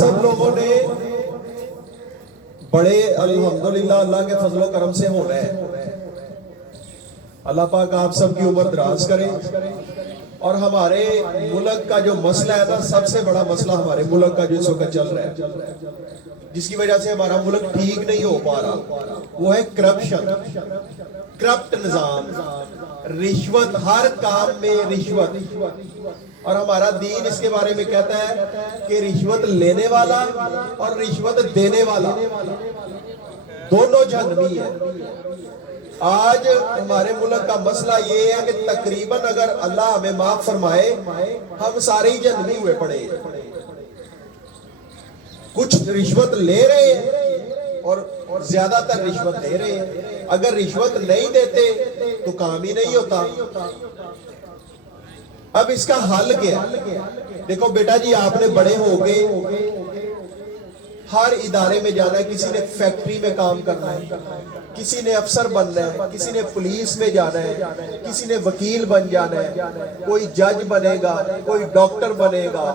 सब लोगों ने बड़े अल्हम्दुलिल्लाह अल्लाह के फजलो करम से होना है। अल्लाह पाक आप सबकी उम्र दराज करे। और हमारे मुल्क का जो मसला है ना, सबसे बड़ा मसला हमारे मुल्क का जो इस वक्त चल रहा है, जिसकी वजह से हमारा मुल्क ठीक नहीं हो पा रहा, वो है करप्शन, करप्ट निजाम, रिश्वत, हर काम में रिश्वत। और हमारा दीन इसके बारे में कहता है कि रिश्वत लेने वाला और रिश्वत देने वाला दोनों जहन्नमी है। आज हमारे मुल्क का मसला ये है कि तकरीबन अगर अल्लाह हमें माफ फरमाए, हम सारे ही जहन्नमी हुए पड़े हैं। कुछ रिश्वत ले रहे हैं और ज्यादातर रिश्वत दे रहे हैं। अगर रिश्वत नहीं देते तो काम ही नहीं होता। अब इसका हल क्या? देखो बेटा जी, आपने बड़े हो गए, हर इदारे में जाना है। किसी ने फैक्ट्री में काम करना है, किसी ने अफसर बनना है, किसी ने पुलिस में जाना है, किसी ने वकील बन जाना है, कोई जज बनेगा, कोई डॉक्टर बनेगा,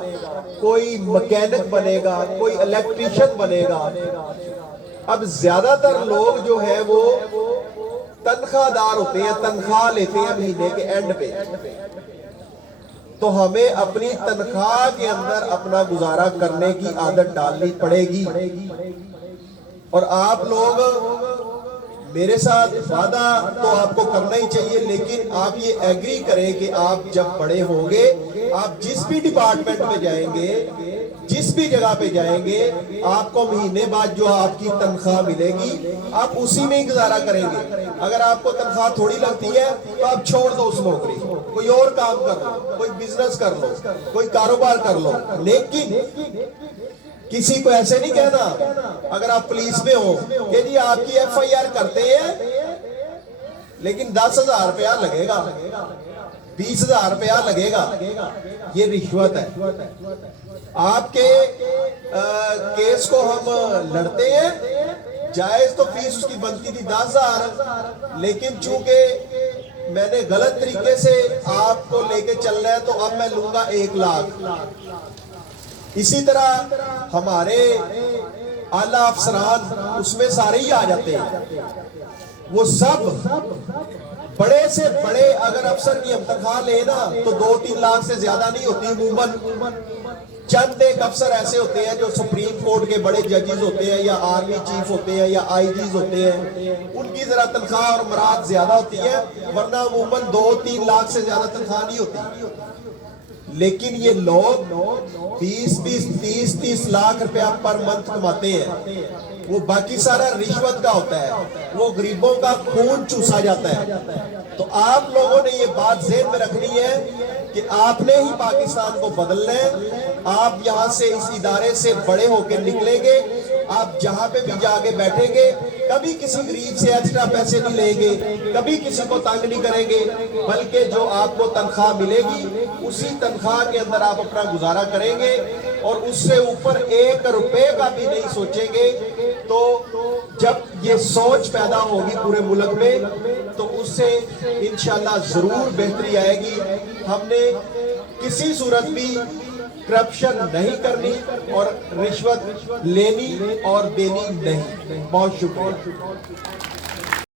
कोई मैकेनिक बनेगा, कोई इलेक्ट्रिशियन बनेगा। अब ज्यादातर लोग जो है वो तनख्वाहदार होते हैं, तनख्वाह लेते हैं महीने के एंड पे। तो हमें अपनी तनख्वाह के अंदर अपना गुजारा करने की आदत डालनी पड़ेगी। और आप लोग मेरे साथ वादा तो आपको करना ही चाहिए, लेकिन आप ये एग्री करें कि आप जब बड़े होंगे, आप जिस भी डिपार्टमेंट में जाएंगे, जिस भी जगह पे जाएंगे, आपको महीने बाद जो आपकी तनख्वाह मिलेगी, आप उसी में ही गुजारा करेंगे। अगर आपको तनख्वाह थोड़ी लगती है तो आप छोड़ दो उस नौकरी, कोई और काम कर लो, कोई बिजनेस कर लो, कोई कारोबार कर लो। लेकिन किसी को ऐसे नहीं कहना, अगर आप पुलिस में हो कि जी आपकी FIR करते हैं लेकिन 10,000 रुपया लगेगा, 20,000 रुपया लगेगा, ये रिश्वत है। आपके केस को हम लड़ते हैं, जायज तो फीस उसकी बनती थी 10,000, लेकिन चूंकि मैंने गलत तरीके से आपको लेके चलना है तो अब मैं लूंगा 1 लाख। इसी तरह हमारे आला अफसरान उसमें सारे ही आ जाते हैं। वो सब बड़े से बड़े अगर अफसर की हम तनख्वाह लेना तो 2-3 लाख से ज्यादा नहीं होती अमूमन। चंद एक अफसर ऐसे होते हैं जो सुप्रीम कोर्ट के बड़े जजेस होते हैं, या आर्मी चीफ होते हैं, या IGs होते हैं, उनकी जरा तनख्वाह और मराद ज्यादा होती है, वरना अमूमन 2-3 लाख से ज्यादा तनख्वाह नहीं होती। लेकिन ये लोग 20-20, 30-30 लाख रुपया पर मंथ कमाते हैं। वो बाकी सारा रिश्वत का होता है, वो गरीबों का खून चूसा जाता है। तो आप लोगों ने ये बात ज़हन में रखनी है कि आपने ही पाकिस्तान को बदलना है। आप यहाँ से इस इदारे से बड़े होकर निकलेंगे, आप जहाँ पे भी जाके बैठेंगे, कभी किसी गरीब से एक्स्ट्रा पैसे नहीं लेंगे, कभी किसी को तंग नहीं करेंगे, बल्कि जो आपको तनख्वाह मिलेगी उसी तनख्वाह के अंदर आप अपना गुजारा करेंगे और उससे ऊपर 1 रुपए का भी नहीं सोचेंगे। तो जब ये सोच पैदा होगी पूरे मुल्क में तो उससे इंशाल्लाह जरूर बेहतरी आएगी। हमने किसी सूरत भी करप्शन नहीं करनी और रिश्वत लेनी और देनी नहीं। बहुत शुक्रिया।